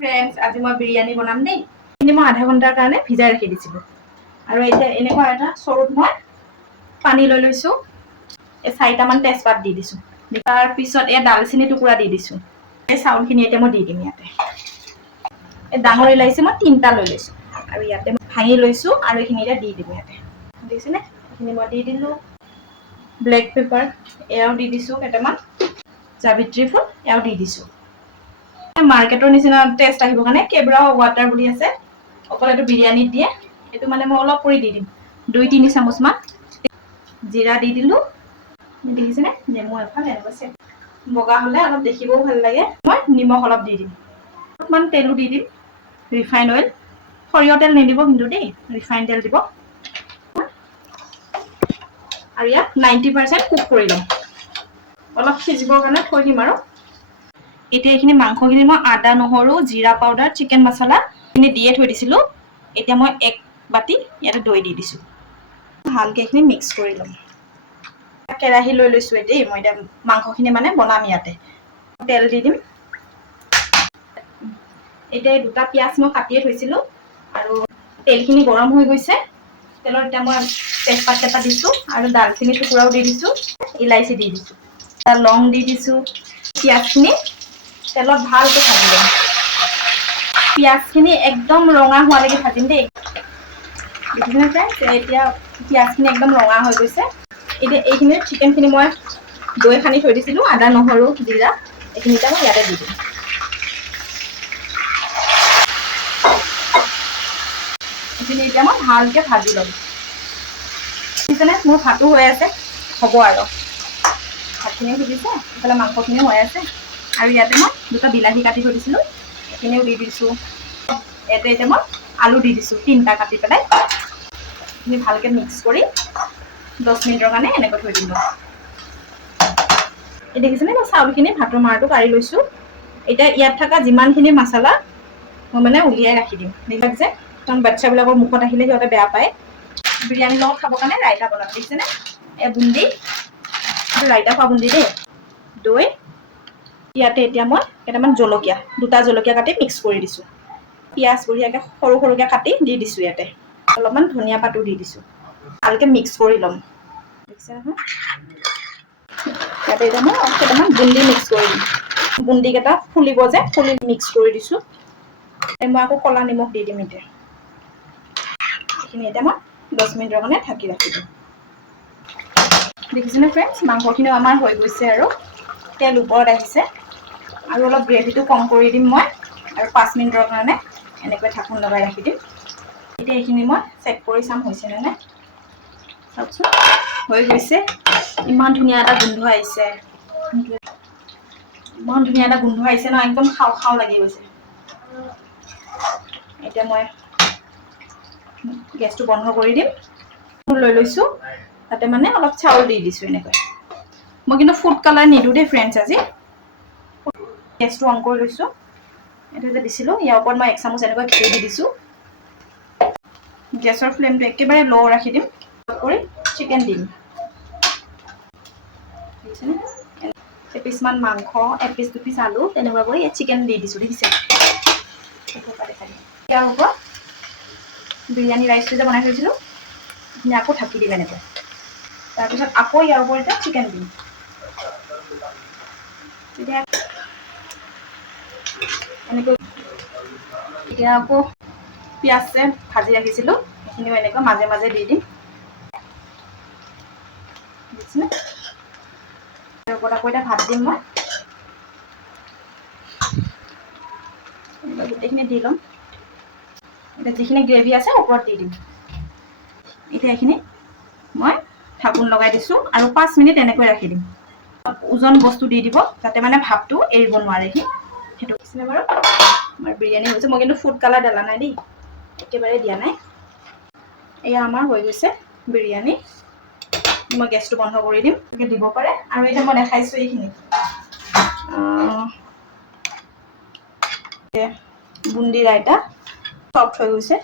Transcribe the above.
Friends আজি মই বিৰিয়ানী বনাম দেই। এইখিনি মই আধা ঘণ্টাৰ কাৰণে ভিজাই ৰাখি দিছিলোঁ আৰু এতিয়া এনেকুৱা এটা চৰুত মই পানী লৈ লৈছোঁ। এই 4টামান তেজপাত দি দিছোঁ। তাৰপিছত এই দালচেনি টুকুৰা দি দিছোঁ। এই চাউলখিনি এতিয়া মই দি দিম ইয়াতে। এই ডাঙৰ ইলাচি মই 3টা লৈ লৈছোঁ আৰু ইয়াতে মই ভাঙি লৈছোঁ আৰু এইখিনি এতিয়া দি দিম ইয়াতে। দিছেনে? এইখিনি মই দি দিলোঁ। ব্লেক পেপাৰ এয়াও দি দিছোঁ কেইটামান। জাবিত্ৰী ফুল এয়াও দি দিছোঁ। মাৰ্কেটৰ নিচিনা টেষ্ট আহিবৰ কাৰণে কেব্ৰা ৱাটাৰ বুলি আছে, অকল এইটো বিৰিয়ানীত দিয়ে। এইটো মানে মই অলপ কৰি দি দিম, 2-3 চামুচমান। জিৰা দি দিলোঁ। দেখিছেনে? নেমু এখন এনেকুৱা বগা হ'লে অলপ দেখিবও ভাল লাগে। মই নিমখ অলপ দি দিম। অলপমান তেলো দি দিম, ৰিফাইন অইল। সৰিয়হ তেল নিদিব কিন্তু দেই, ৰিফাইন তেল দিব। আৰু ইয়াক 90% কুক কৰি ল'ম। অলপ সিজিবৰ কাৰণে থৈ দিম আৰু। এতিয়া এইখিনি মাংসখিনি মই আদা, নহৰু, জিৰা পাউডাৰ, চিকেন মছলা এইখিনি দিয়ে থৈ দিছিলোঁ। এতিয়া মই 1 বাতি ইয়াতে দৈ দি দিছোঁ। ভালকৈ এইখিনি মিক্স কৰি ল'ম। কেৰাহী লৈ লৈছোঁ দেই, মই এতিয়া মাংসখিনি মানে বনাম ইয়াতে। তেল দি দিম। এতিয়া 2টা পিঁয়াজ মই কাটিয়ে থৈছিলোঁ আৰু তেলখিনি গৰম হৈ গৈছে। তেলত এতিয়া মই তেজপাত দিছোঁ আৰু দালচেনি টুকুৰাও দি দিছোঁ, ইলাচি দি দিছোঁ। লং দি দিছোঁ। পিঁয়াজখিনি তেলত ভালকৈ ভাজি ল'ম। পিঁয়াজখিনি একদম ৰঙা হোৱালৈকে ভাজিম দেই। দেখিছেনে ফ্ৰেণ্ডছ? এতিয়া পিঁয়াজখিনি একদম ৰঙা হৈ গৈছে। এতিয়া এইখিনিত চিকেনখিনি মই দৈ সানি থৈ দিছিলোঁ, আদা, নহৰু, জিৰা এইখিনি এতিয়া মই ইয়াতে দি দিম। এইখিনি এতিয়া মই ভালকৈ ভাজি ল'ম। দেখিছেনে? মোৰ ভাতো হৈ আছে, হ'ব আৰু। ভাতখিনিও সিজিছে, ইফালে মাংসখিনিও হৈ আছে। আৰু ইয়াতে মই 2টা বিলাহী কাটি থৈ দিছিলোঁ, এইখিনিও দি দিছোঁ। ইয়াতে এতিয়া মই আলু দি দিছোঁ, 3টা কাটি পেলাই। এইখিনি ভালকৈ মিক্স কৰি 10 মিনিটৰ কাৰণে এনেকৈ থৈ দিম। এই দেখিছেনে? মই চাউলখিনি ভাতৰ মাৰটো কাঢ়ি লৈছোঁ। এতিয়া ইয়াত থকা যিমানখিনি মছলা মই মানে উলিয়াই ৰাখি দিম। এইবিলাক যে কাৰণ বাচ্ছাবিলাকৰ মুখত আহিলে সিহঁতে বেয়া পায়। বিৰিয়ানীৰ লগত খাবৰ কাৰণে ৰাইতা বনাম। দেখিছেনে? এই বুন্দি, এইটো ৰাইতা খোৱা বুন্দি দেই। দৈ ইয়াতে এতিয়া মই কেইটামান জলকীয়া, 2টা জলকীয়া কাটি মিক্স কৰি দিছোঁ। পিঁয়াজ বঢ়িয়াকৈ সৰু সৰুকৈ কাটি দি দিছোঁ ইয়াতে। অলপমান ধনিয়া পাতো দি দিছোঁ। ভালকৈ মিক্স কৰি ল'ম। দেখিছে নহয়? ইয়াতে এতিয়া মই কেইটামান বুন্দি মিক্স কৰি দিম। বুন্দিকেইটা ফুলিব যে, ফুলি মিক্স কৰি দিছোঁ। মই আকৌ ক'লা নিমখ দি দিম এতিয়া। এইখিনি এতিয়া মই 10 মিনিটৰ কাৰণে ঢাকি ৰাখি দিম। দেখিছেনে ফ্ৰেণ্ডছ? মাংসখিনিও আমাৰ হৈ গৈছে আৰু তেল ওপৰত আহিছে। আৰু অলপ গ্ৰেভিটো কম কৰি দিম মই আৰু 5 মিনিটৰ কাৰণে এনেকৈ ঢাকোন লগাই ৰাখি দিম। এতিয়া এইখিনি মই চেক কৰি চাম হৈছেনে নাই। চাওকচোন, হৈ গৈছে। ইমান ধুনীয়া এটা গোন্ধ আহিছে। ইমান ধুনীয়া এটা গোন্ধ আহিছে ন, একদম খাওঁ খাওঁ লাগি গৈছে। এতিয়া মই গেছটো বন্ধ কৰি দিম। লৈ লৈছোঁ, তাতে মানে অলপ চাউল দি দিছোঁ এনেকৈ। মই কিন্তু ফুড কালাৰ নিদিওঁ দেই ফ্ৰেণ্ডছ আজি। গেছটো অন কৰি লৈছোঁ। এইটো যে দিছিলোঁ, ইয়াৰ ওপৰত মই 1 চামুচ এনেকৈ ঘিউ দি দিছোঁ। গেছৰ ফ্লেমটো একেবাৰে ল' ৰাখি দিম। কৰি চিকেন দিম। দেখিছেনে? এপিচমান মাংস, 1 পিচ 2 পিচ আলু তেনেকুৱা কৰি চিকেন দি দিছোঁ। দেখিছে? ইয়াৰ ওপৰত বিৰিয়ানী ৰাইচটো যে বনাই থৈছিলোঁ, সেইখিনি আকৌ ঢাকি দিম এনেকৈ। তাৰপিছত আকৌ ইয়াৰ ওপৰতে চিকেন দিম। এতিয়া এনেকৈ এতিয়া আকৌ পিঁয়াজ যে ভাজি ৰাখিছিলোঁ, সেইখিনিও এনেকৈ মাজে মাজে দি দিম। দেখিছেনে? ইয়াৰ ওপৰত আকৌ এতিয়া ভাত দিম মই। গোটেইখিনি দি ল'ম। এতিয়া যিখিনি গ্ৰেভি আছে ওপৰত দি দিম। এতিয়া এইখিনি মই ঢাকোন লগাই দিছোঁ আৰু 5 মিনিট এনেকৈ ৰাখি দিম। ওজন বস্তু দি দিব যাতে মানে ভাপটো এৰিব নোৱাৰে। সেইটো দিছিলে বাৰু। আমাৰ বিৰিয়ানী হৈছে। মই কিন্তু ফুড কালাৰ ঢলা নাই দেই, একেবাৰে দিয়া নাই। এয়া আমাৰ হৈ গৈছে বিৰিয়ানী। মই গেছটো বন্ধ কৰি দিম, দিব পাৰে। আৰু এতিয়া মই দেখাইছোঁ এইখিনি বুন্দি ৰাইতা চফ্ট হৈ গৈছে।